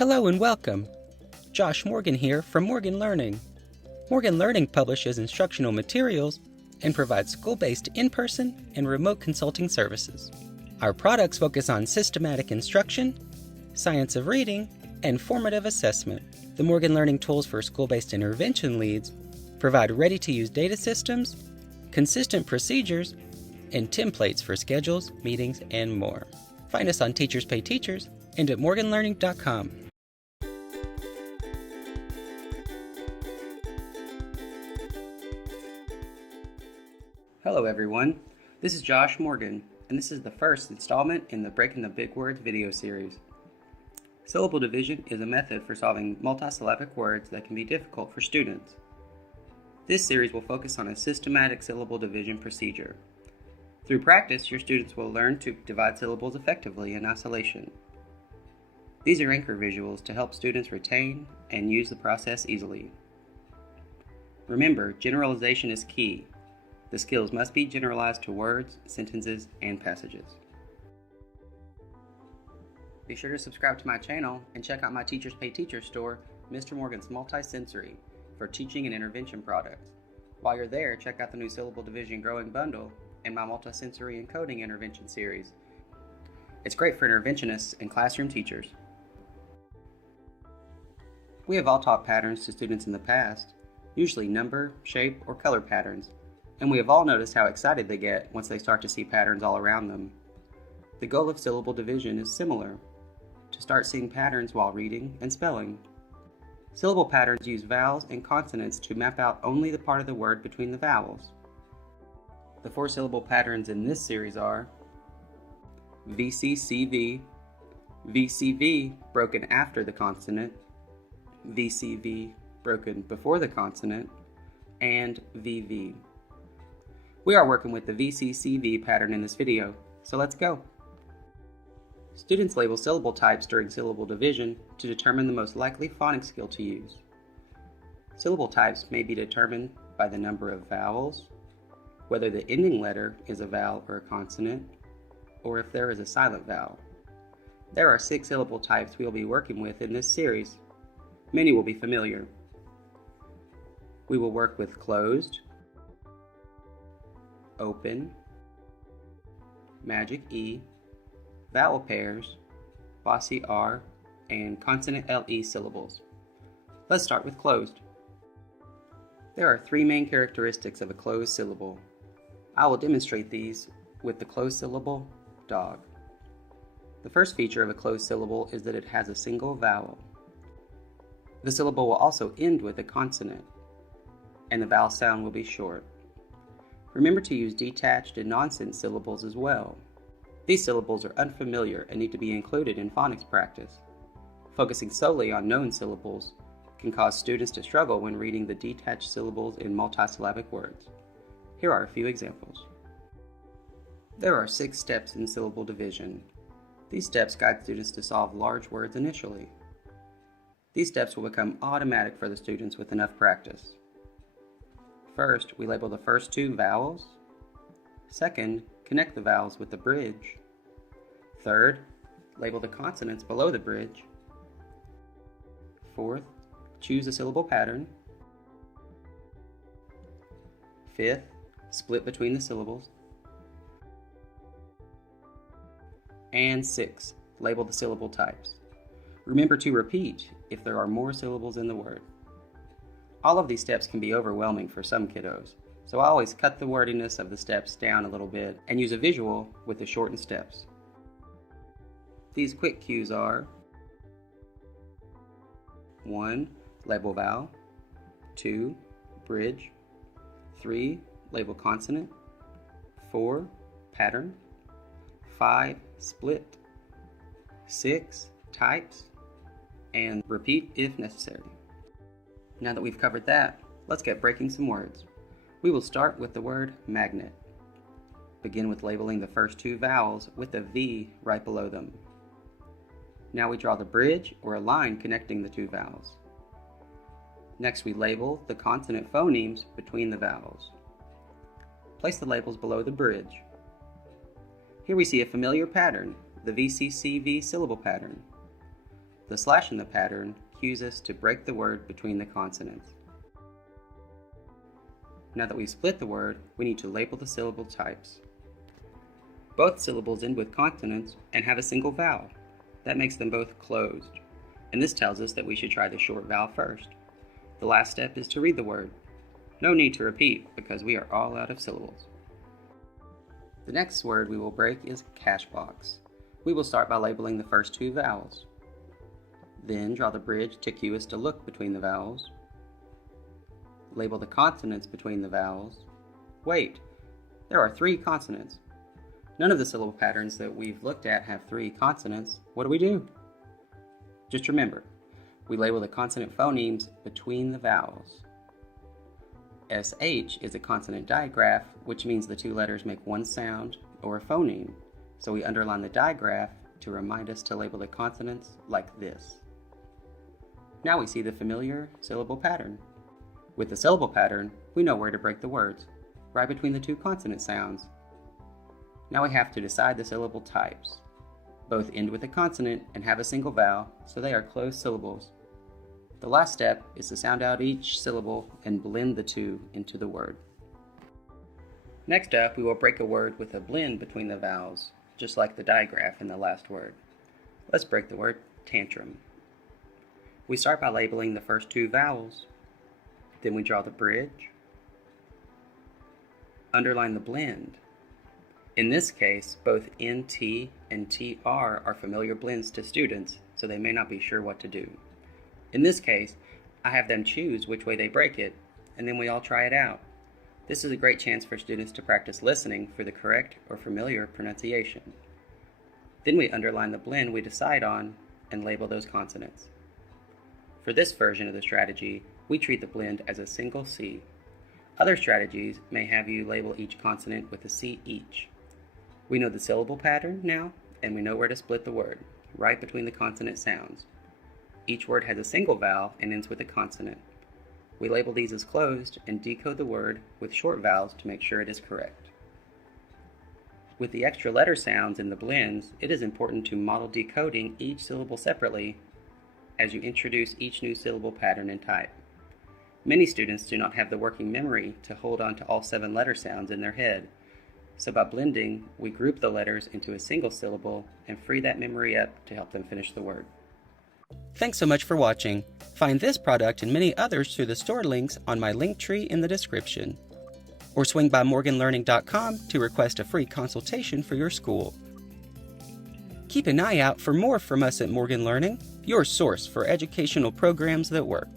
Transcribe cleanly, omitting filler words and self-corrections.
Hello and welcome. Josh Morgan here from Morgan Learning. Morgan Learning publishes instructional materials and provides school-based in-person and remote consulting services. Our products focus on systematic instruction, science of reading, and formative assessment. The Morgan Learning tools for school-based intervention leads provide ready-to-use data systems, consistent procedures, and templates for schedules, meetings, and more. Find us on Teachers Pay Teachers and at morganlearning.com. Hello everyone, this is Josh Morgan, and this is the first installment in the Breaking the Big Words video series. Syllable division is a method for solving multisyllabic words that can be difficult for students. This series will focus on a systematic syllable division procedure. Through practice, your students will learn to divide syllables effectively in isolation. These are anchor visuals to help students retain and use the process easily. Remember, generalization is key. The skills must be generalized to words, sentences, and passages. Be sure to subscribe to my channel and check out my Teachers Pay Teachers store, Mr. Morgan's Multisensory, for teaching and intervention products. While you're there, check out the new Syllable Division Growing Bundle and my Multisensory Encoding Intervention series. It's great for interventionists and classroom teachers. We have all taught patterns to students in the past, usually number, shape, or color patterns, and we have all noticed how excited they get once they start to see patterns all around them. The goal of syllable division is similar, to start seeing patterns while reading and spelling. Syllable patterns use vowels and consonants to map out only the part of the word between the vowels. The 4 syllable patterns in this series are VCCV, VCV broken after the consonant, VCV broken before the consonant, and VV. We are working with the VCCV pattern in this video, so let's go. Students label syllable types during syllable division to determine the most likely phonics skill to use. Syllable types may be determined by the number of vowels, whether the ending letter is a vowel or a consonant, or if there is a silent vowel. There are 6 syllable types we will be working with in this series. Many will be familiar. We will work with closed, open, magic E, vowel pairs, bossy R, and consonant LE syllables. Let's start with closed. There are 3 main characteristics of a closed syllable. I will demonstrate these with the closed syllable, dog. The first feature of a closed syllable is that it has a single vowel. The syllable will also end with a consonant, and the vowel sound will be short. Remember to use detached and nonsense syllables as well. These syllables are unfamiliar and need to be included in phonics practice. Focusing solely on known syllables can cause students to struggle when reading the detached syllables in multisyllabic words. Here are a few examples. There are 6 steps in syllable division. These steps guide students to solve large words initially. These steps will become automatic for the students with enough practice. First, we label the first 2 vowels. Second, connect the vowels with the bridge. Third, label the consonants below the bridge. Fourth, choose a syllable pattern. Fifth, split between the syllables. And 6, label the syllable types. Remember to repeat if there are more syllables in the word. All of these steps can be overwhelming for some kiddos, so I always cut the wordiness of the steps down a little bit and use a visual with the shortened steps. These quick cues are 1. Label vowel. 2. Bridge. 3. Label consonant. 4. Pattern. 5. Split. 6. Types. And repeat if necessary. Now that we've covered that, let's get breaking some words. We will start with the word magnet. Begin with labeling the first 2 vowels with a V right below them. Now we draw the bridge or a line connecting the 2 vowels. Next we label the consonant phonemes between the vowels. Place the labels below the bridge. Here we see a familiar pattern, the VCCV syllable pattern. The slash in the pattern cues us to break the word between the consonants. Now that we've split the word, we need to label the syllable types. Both syllables end with consonants and have a single vowel. That makes them both closed, and this tells us that we should try the short vowel first. The last step is to read the word. No need to repeat because we are all out of syllables. The next word we will break is cash box. We will start by labeling the first two vowels. Then draw the bridge to cue us to look between the vowels. Label the consonants between the vowels. Wait, there are 3 consonants. None of the syllable patterns that we've looked at have 3 consonants. What do? Just remember, we label the consonant phonemes between the vowels. SH is a consonant digraph, which means the 2 letters make one sound or a phoneme. So we underline the digraph to remind us to label the consonants like this. Now we see the familiar syllable pattern. With the syllable pattern, we know where to break the words, right between the 2 consonant sounds. Now we have to decide the syllable types. Both end with a consonant and have a single vowel, so they are closed syllables. The last step is to sound out each syllable and blend the 2 into the word. Next up, we will break a word with a blend between the vowels, just like the digraph in the last word. Let's break the word tantrum. We start by labeling the first 2 vowels. Then we draw the bridge. Underline the blend. In this case, both NT and TR are familiar blends to students, so they may not be sure what to do. In this case, I have them choose which way they break it, and then we all try it out. This is a great chance for students to practice listening for the correct or familiar pronunciation. Then we underline the blend we decide on and label those consonants. For this version of the strategy, we treat the blend as a single C. Other strategies may have you label each consonant with a C each. We know the syllable pattern now, and we know where to split the word, right between the consonant sounds. Each word has a single vowel and ends with a consonant. We label these as closed and decode the word with short vowels to make sure it is correct. With the extra letter sounds in the blends, it is important to model decoding each syllable separately as you introduce each new syllable pattern and type. Many students do not have the working memory to hold on to all 7 letter sounds in their head, so by blending, we group the letters into a single syllable and free that memory up to help them finish the word. Thanks so much for watching. Find this product and many others through the store links on my link tree in the description. Or swing by morganlearning.com to request a free consultation for your school. Keep an eye out for more from us at Morgan Learning, your source for educational programs that work.